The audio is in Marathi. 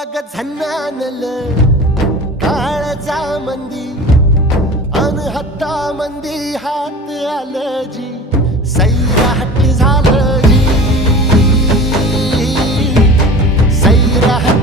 अग झन्नानल काळजा मंदी अन हत्ता मंदी हात आलं जी सैराट झालं जी सैराट